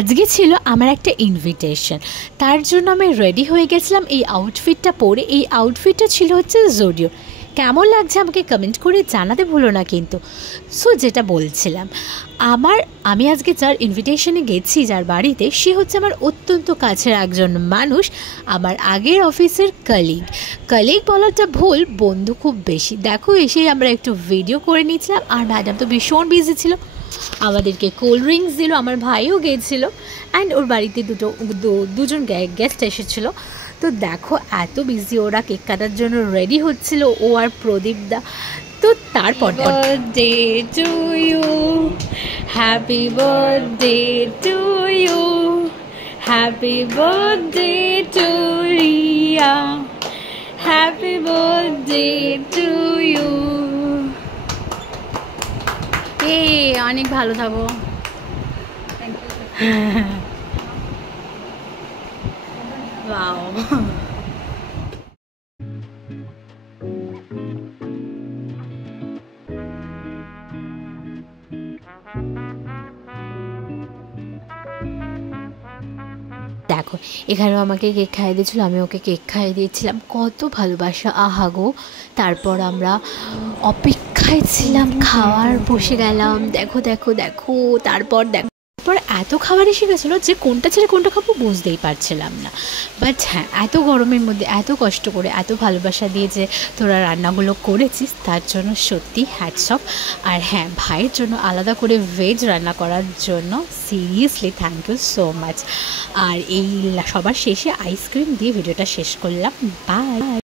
আজকে ছিল আমার একটা ইনভিটেশন, তার জন্য আমি রেডি হয়ে গেছিলাম এই আউটফিটটা পরে। এই আউটফিটটা ছিল হচ্ছে জুডিও। কেমন লাগছে আমাকে কমেন্ট করে জানাতে ভুলো না কিন্তু। সো যেটা বলছিলাম, আমি আজকে যার ইনভিটেশনে গেছি, যার বাড়িতে, সে হচ্ছে আমার অত্যন্ত কাছের একজন মানুষ, আমার আগের অফিসের কলিগ বলাটা ভুল, বন্ধু খুব বেশি। দেখো, এসেই আমরা একটু ভিডিও করে নিয়েছিলাম, আর ম্যাডাম তো ভীষণ বিজি ছিল, আমাদেরকে কোল্ড ড্রিঙ্কস দিল, আমার ভাইও গিয়েছিলো, অ্যান্ড ওর বাড়িতে দুজন গেস্ট এসেছিলো। তো দেখো এত বিজি, ওরা কেক কাটার জন্য রেডি হচ্ছিল, ও আর প্রদীপদা। তো তারপর birthday to you, happy birthday to you, happy birthday to Riya, happy birthday to you. অনেক ভালো থাকো। ওয়াও, দেখো এখানেও আমাকে কেক খাইয়ে দিয়েছিল, আমি ওকে কেক খাইয়ে দিয়েছিলাম, কত ভালোবাসা, আহা গো। তারপর আমরা অপেক্ষায় ছিলাম, খাওয়ার বসে গেলাম। দেখো দেখো দেখো, তারপর এত খাবার এসে গেছিলো যে কোনটা ছেড়ে কোনটা খাবো বুঝতেই পারছিলাম না। বাট হ্যাঁ, এত গরমের মধ্যে এত কষ্ট করে এত ভালোবাসা দিয়ে যে তোরা রান্নাগুলো করেছিস, তার জন্য সত্যি হ্যাটস অফ। আর হ্যাঁ, ভাইয়ের জন্য আলাদা করে ভেজ রান্না করার জন্য seriously thank you so much. আর এই সবার শেষে আইসক্রিম দিয়ে ভিডিওটা শেষ করলাম। বাই।